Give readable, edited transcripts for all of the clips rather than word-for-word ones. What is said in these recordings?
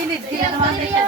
gilid. Kaya naman siya.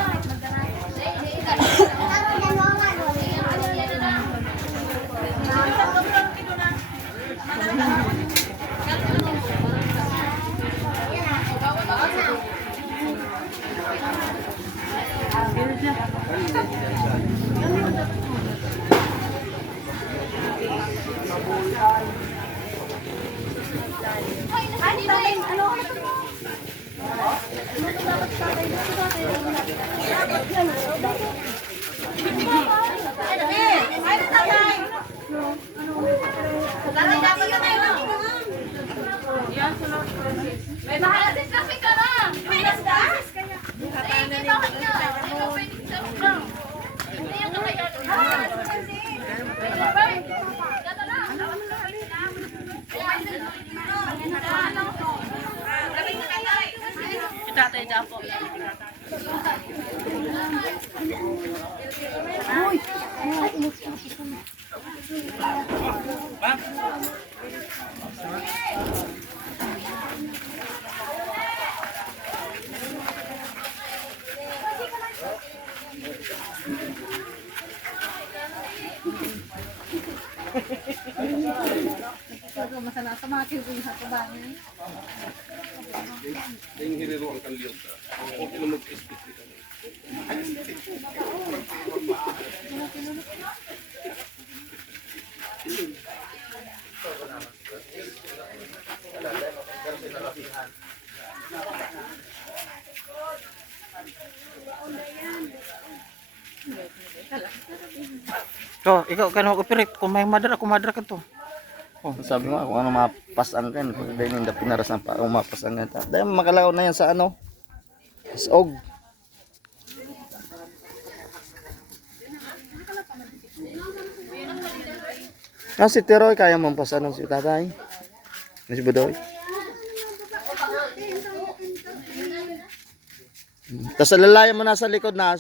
May mahal din kasi ka na. May nasta? Sige, bakit nga? Hindi mo pwedeng sa ulang. Hindi yung kaya. Tatay Japo. Masana sa mga kibing sa kubangan. Yung hiriro ang kaliyot. Okay na mag-isip dito. So, ikaw kan ko pirit kung may madara ka to. Oh, sabi mo kung ano mapasan kan, dahil hindi pinaras ng pa mapasan kan. Dahil makalakaw na yan sa ano. Isog. Si Teroy kaya mampasan si tatay. Si Budoy. Tapos lalayan mo na sa likod na.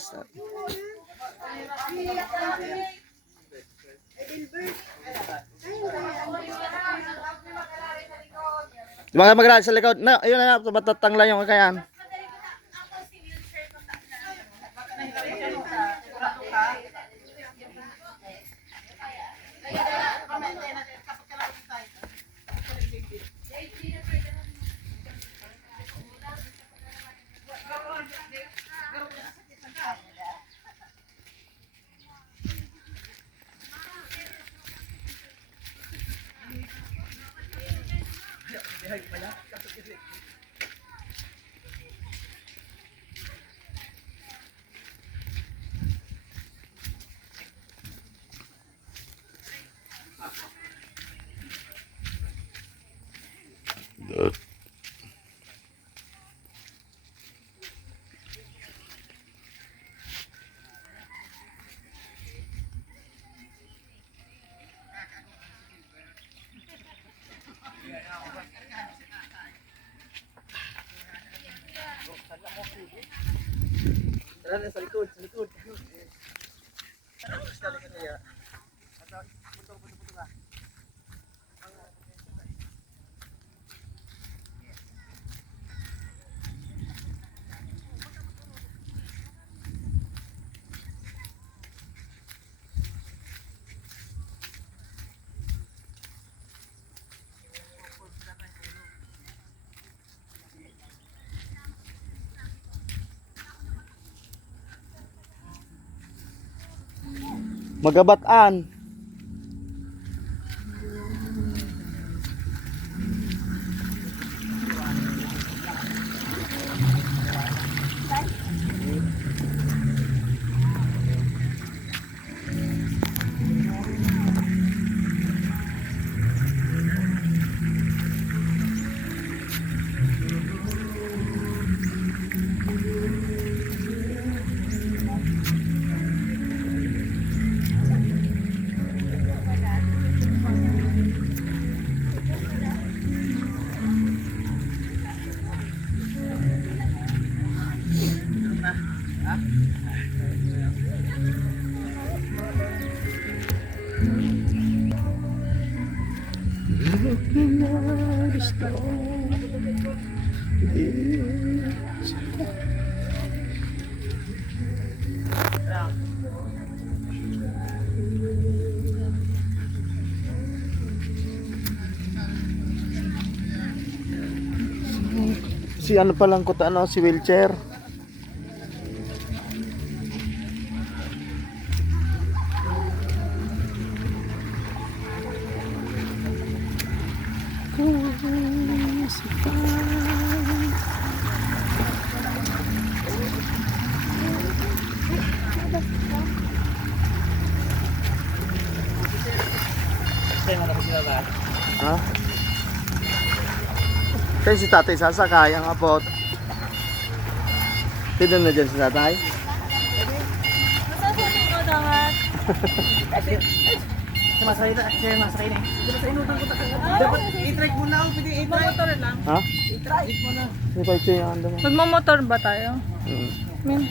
Di ba magrali sa likod? Na, ayun na, matatang lang yung kakayan. Sa likod, sa likod. Magabatan. Si ano pa lang ko ano, si wheelchair. Ha? Kaya si tatay sasakay ang apot. Sino na dyan si tatay? Masasabi ko dapat. Masakay na. Masakay na. Dapat i-trike mo na. Pwede i-trike. Motor lang. Ha? I-trike mo na. May kotse yung ando mo. Magmamotor ba tayo? Min.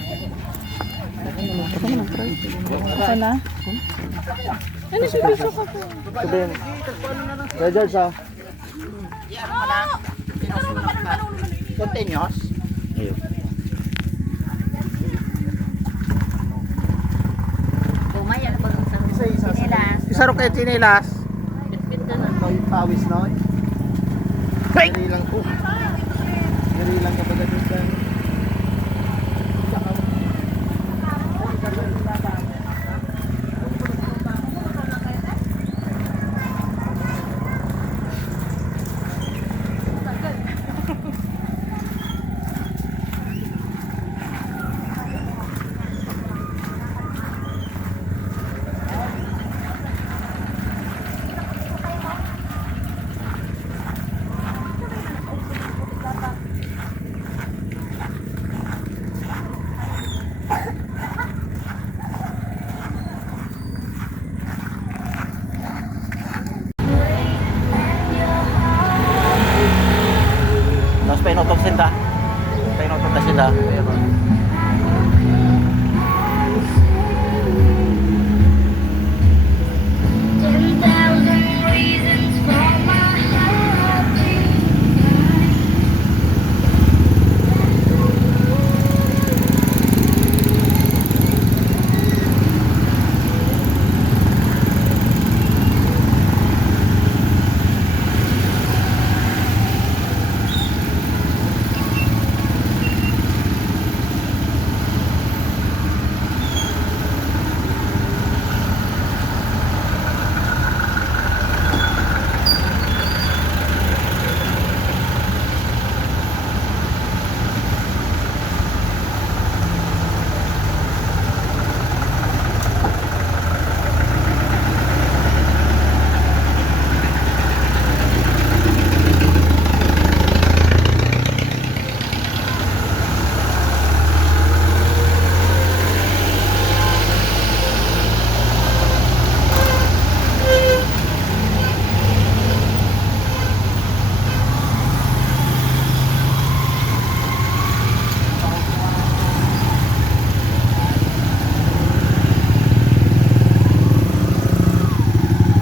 Ako na? Ano si Biso ka po? Sabihin. Kaya George ha? Continuous. Ayun. Bumayan ba sa nila? Isaro kayo chinilas. May pawis na eh. Dali lang po. Dali lang kapag agad dyan. Tapos painotog sila. Painotog na sila.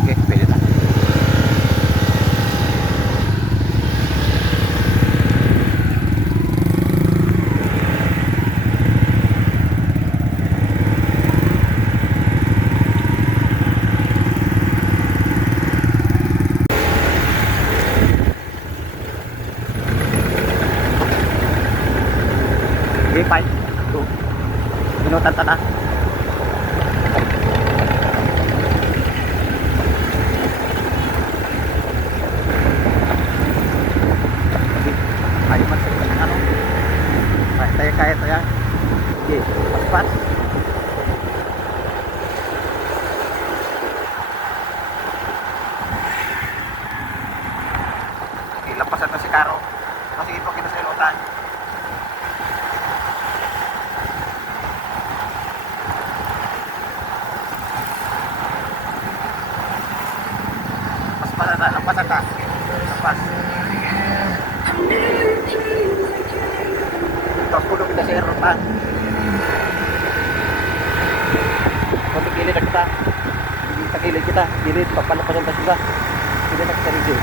Okay, pwede na. Okay, fine. Go. Pinutan ta na. Ayaw man sa ano. Kaya tayo. Okay, pas-pas. Okay, lampasan na si Caro. Kasi ito kita sa inutan. Lampasan ka. Lampas. Tapos pulo kita sa inutan. Pagkilid na kita. Pagkilid kita. Gilid, papalapasan ta sila. Gilid na kita rin.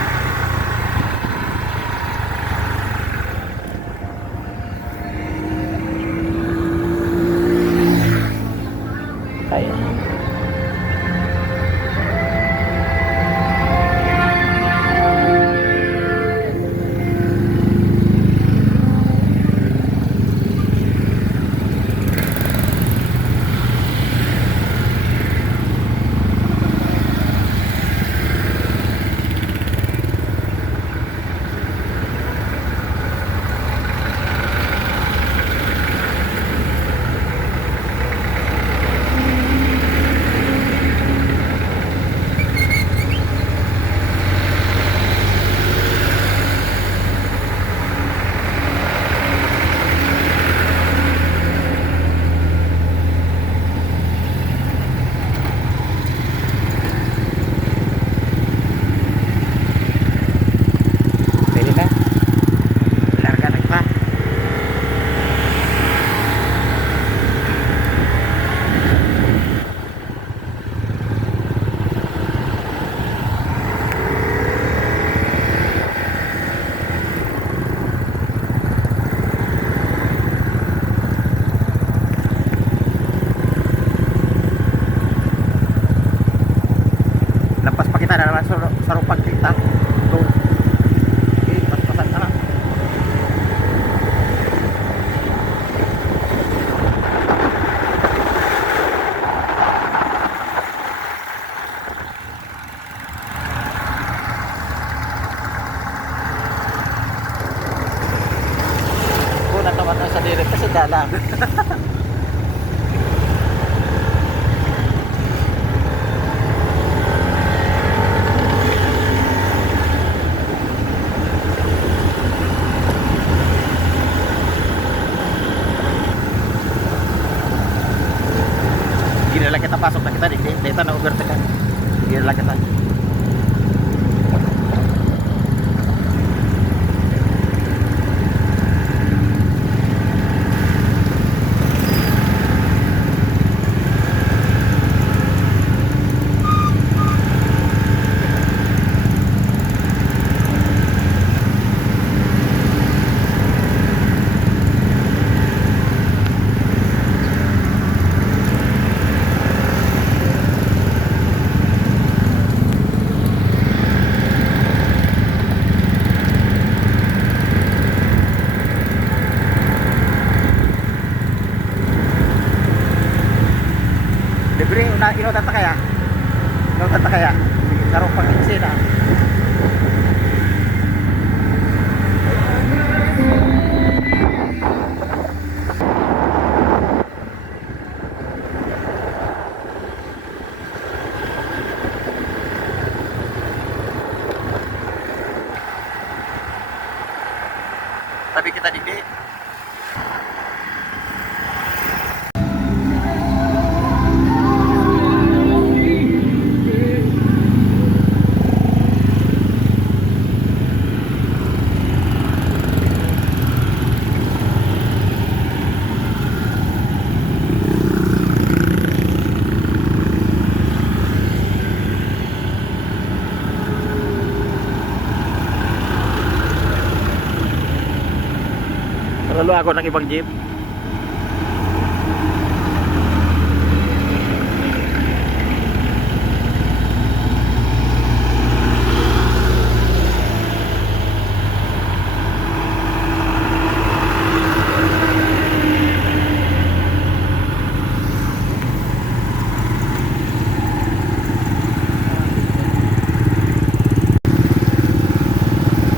na naman sa rupang kita. Doon. Okay, paspasan ka na. Kung natamat na sa direct kasi dalang. Gila lang kita, pasok na kita dito na overtake ka. Gila lang kita. Libre, inutan ta kaya? Inutan ta kaya? Karong pag-insin na. Tapi kita didik. Lalo ako ng ibang jeep.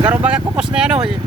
Garo baga kupos na yan o eh.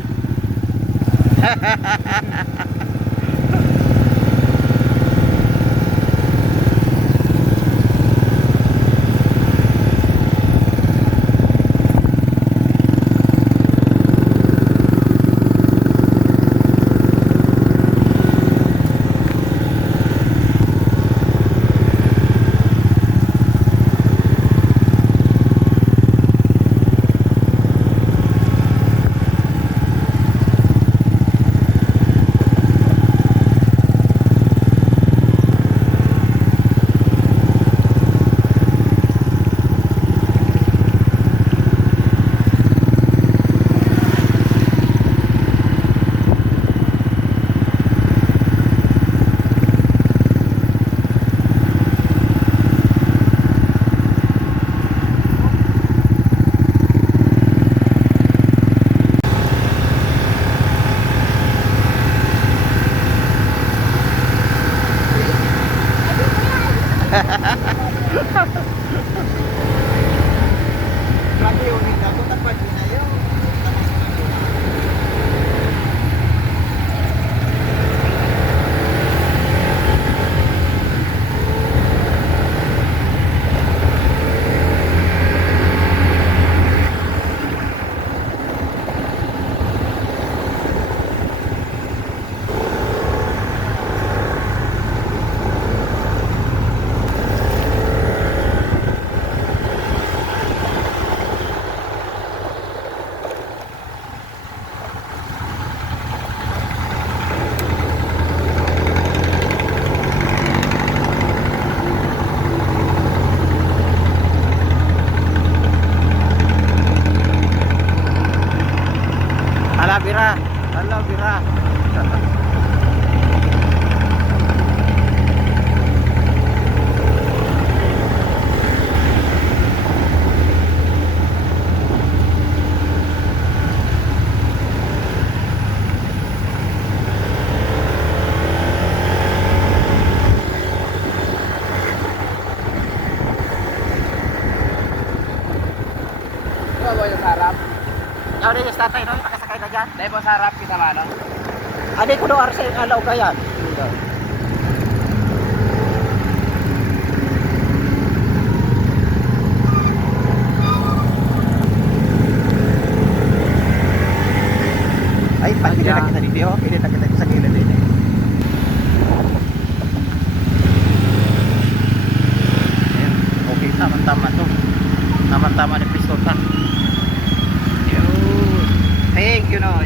Bira. Hello, Bira. mo yung sarap. Yaw rin yung tatay no, nakasakay na dyan. Dahil mo sarap kita mano. Adi ko doon sa alaw ka yan. Ay, pati na kita dito. Hindi na kita sa gilid din. Ayan, okay, tama-tama to. Tama-tama ni Pistota. Thank you, no.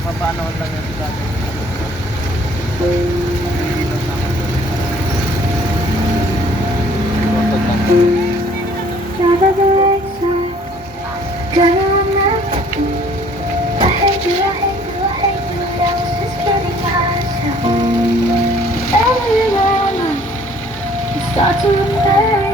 Papaanoon lang yan sa atin. Start to play.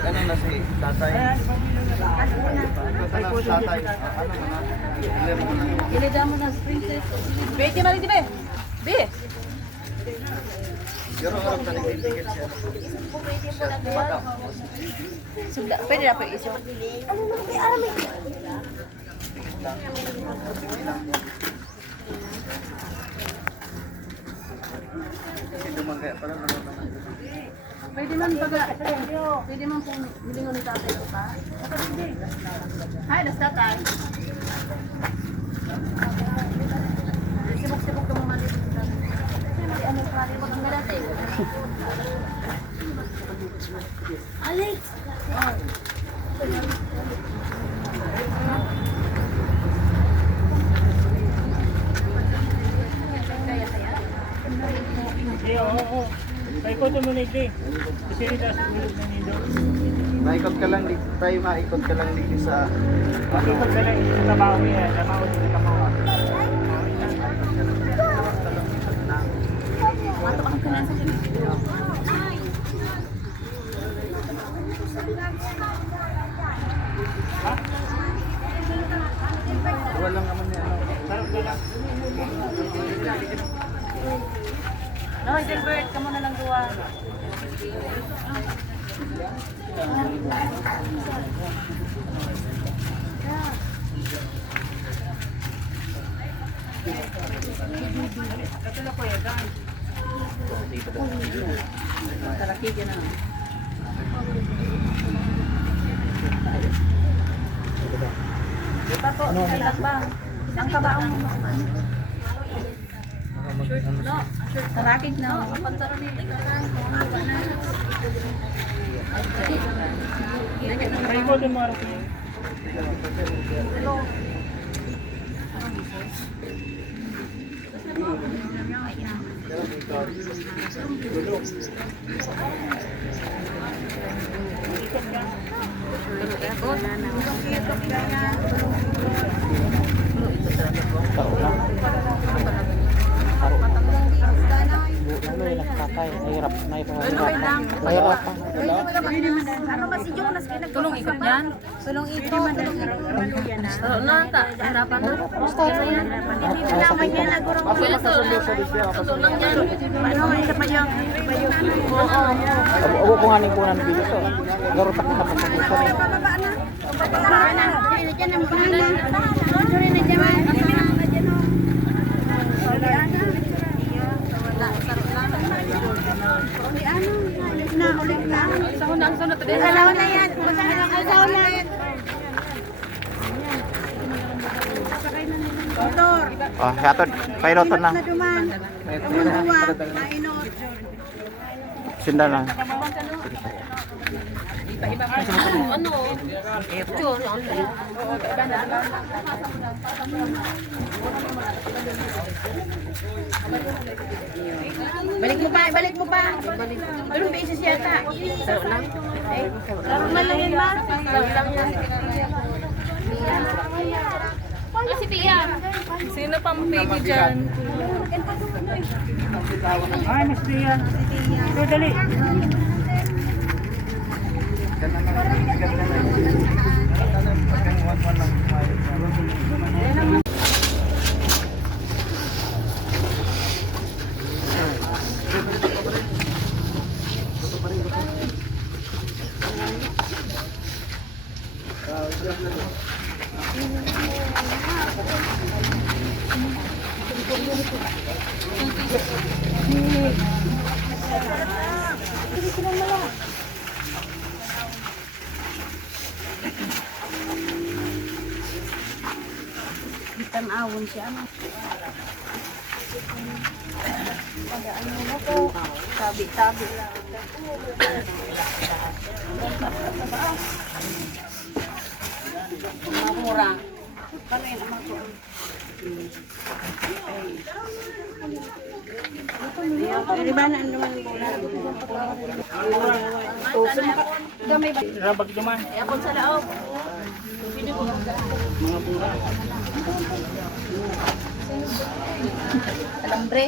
Ano na si tatay? Tatay. Ilida mo na sa princess. Beke mali di ba? Be. Pero alam ka nagtitigit siya. Sugda, pwede na po iso. Kasi dumagay pa lang naman. Pwede man baga. Pwede man kung bilingon ni tatay ko pa. Hi, das tatay. Sibuk-sibuk ka mo mali. Ano pa rin mo ang dati? Alex. Maikot ka lang dito. Tayo maikot ka lang dito sa... Ikot ka lang sa trabaho niya. Trabaho sa trabaho. Walang naman niya. No, Gilbert, kamo na lang duwa. Talaki dyan na. Pato, tagbang. Ang kabaong mo. Short, no? Short, tarakig na. Pantalon nito. Ay ko din mga Tao lang. Ano yung nagtatay? Nahirap. Mahirap pa. Ano ba si Jonas? Tulong ikot yan? Tulong ikot. Tulong na, harapan na. Hindi naman yan nagurang mo. Tulong yan. Ano, isa pa yung... Abo ko nga ni kunan dito to. Garo tak na pagkukuha ni. Pababa na. Pababa na. Diyan na mo. Sorry na dyan. Salaw na yan. Salaw na yan. Motor. Oh, hatod. Pailoton na. Naduman. Umuwa. Mainot. Sinda na. Balik mo pa, balik mo pa. Pero may isa siya ta. Laro lang. Laro na lang yan ba? Laro lang yan. Si Pia. Sino pang baby dyan? Ay, Miss Tia. Ito, dali. Tanawon siya. Tabi-tabi lang. Mura. Paano yun ang mga Ribanan naman bola. Gamay ba? Rabag naman. Ako sa laog. Mga bunga. Alambre.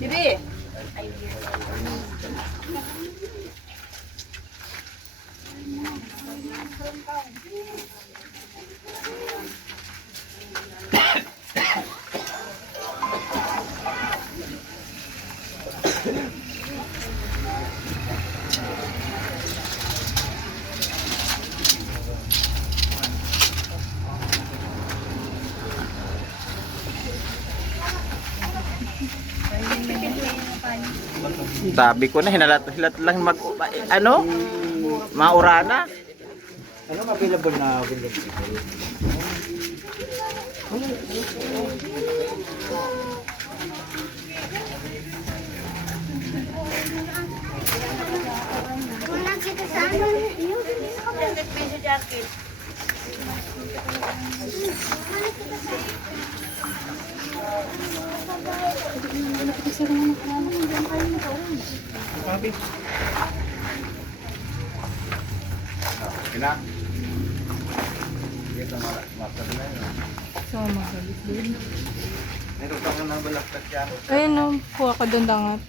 Bibi. Sabi ko na hinalat-hilat lang mag ano? Maurana. Ano available na window? Wala kita sa ano. Yung 100 peso jacket. Papi. Kina. Kita mata na yun. So, magalit din. Meron ka na balaktak yan. Ayun no, kuha ka doon dangat.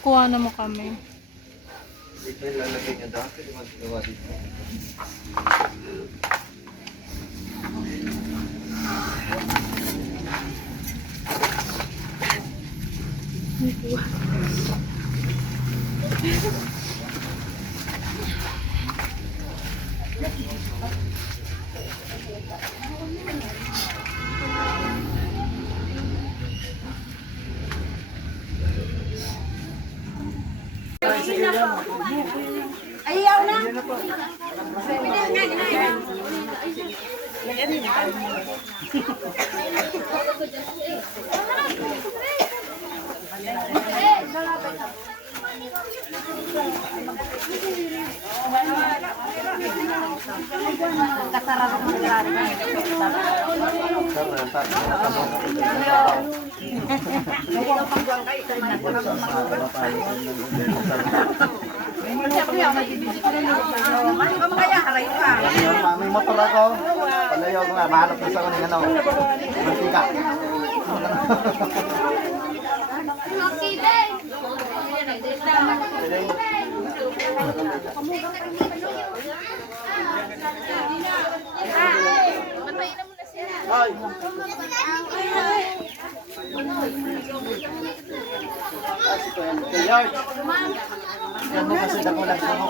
Kuha na mo kami. Dito yung lalagay niya dati. Magawa dito. Ayaw na. May motor ako. Palayo ko nga, mahanap na sa kaning ano. Mantika. Ay. Kaya. Yan mo kasi dako lang sa mo.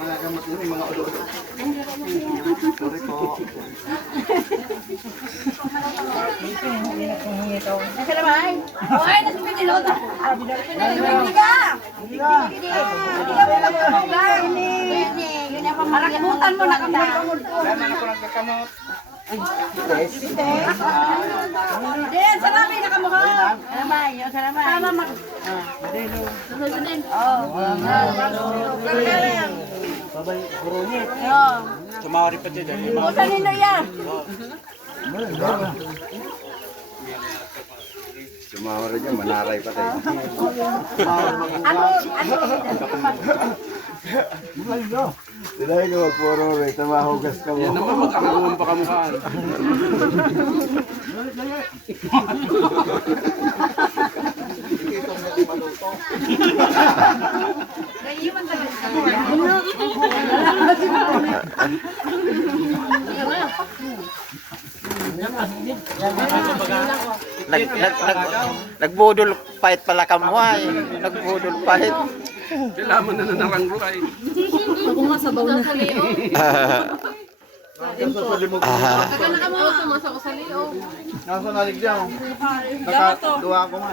Mga gamot yun, mga ulo-ulo. Sorry po. Marakbutan mo na kami. Diyan, salamin na kamo ha. Salamin, yung salamin. Tama mag. Babay, burungit. Oh. Sumari pa dyan. Usan nino yan. Sumawara dyan, manaray pa tayo. Sila yung magpuro rin, tamahugas ka mo. Yan naman, magkakaroon pa kamukhaan. Nagbudol fight pala kamuhay. Nagbudol fight. Kailangan na nanaranggo ay. Ako nga sabaw na. Kagana ka mo. Sumasa ko sa liyo. Nasa naligyan. Nakaduwa ko nga.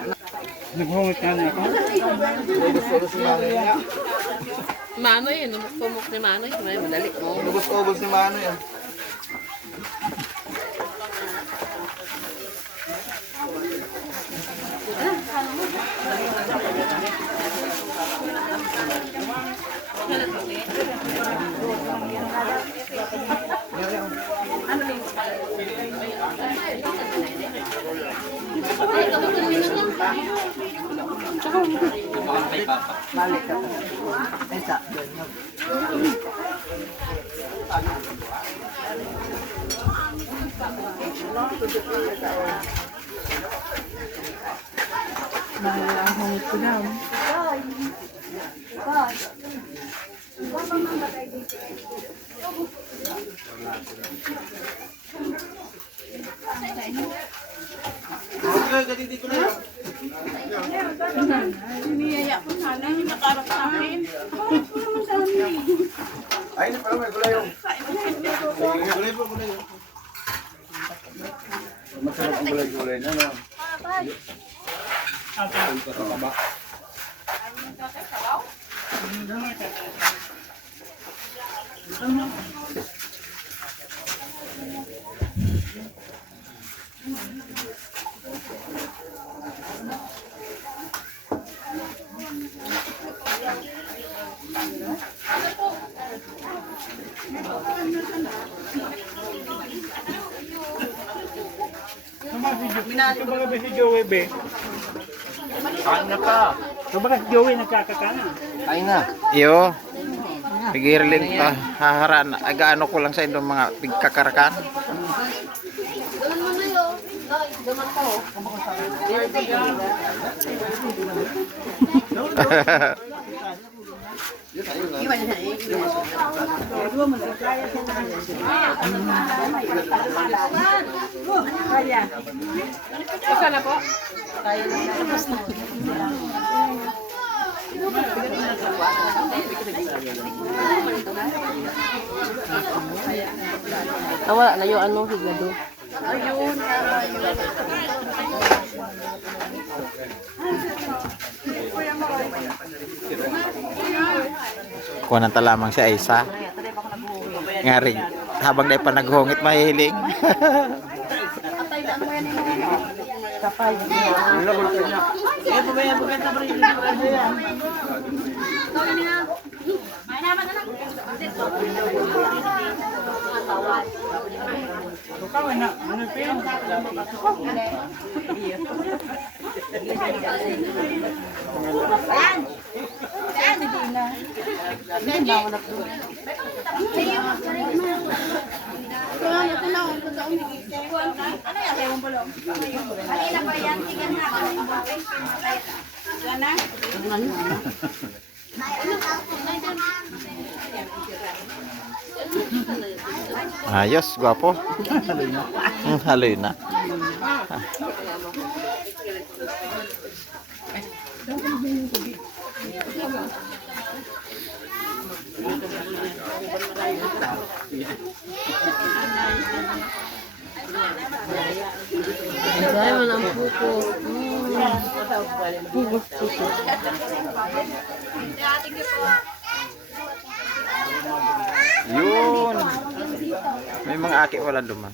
Naghungit nga na ako. Gusto si Manoy niya. Manoy, numok ni Manoy. Madali mo. Ubus-ubus si Manoy yan. Ay, parang may gulay yung. Gulay po, gulay yung. Masarap ang gulay-gulay na, no? Kumbaga ba si Joey be? Kain na ka. Kumbaga si Joey nagkakakana. Ay na. Iyo. Pigirling pa. Haharan. Agaano ko lang sa inyo mga pigkakarakan. Gaman mo na yun. Gaman ko. Nawala na yung ano, higado. Kuha ng talamang siya isa. Nga rin, habang na pa naghungit mahiling. Ayos, gwapo. Haloy na. Ay, walang puko. Yun. May mga aki wala duman.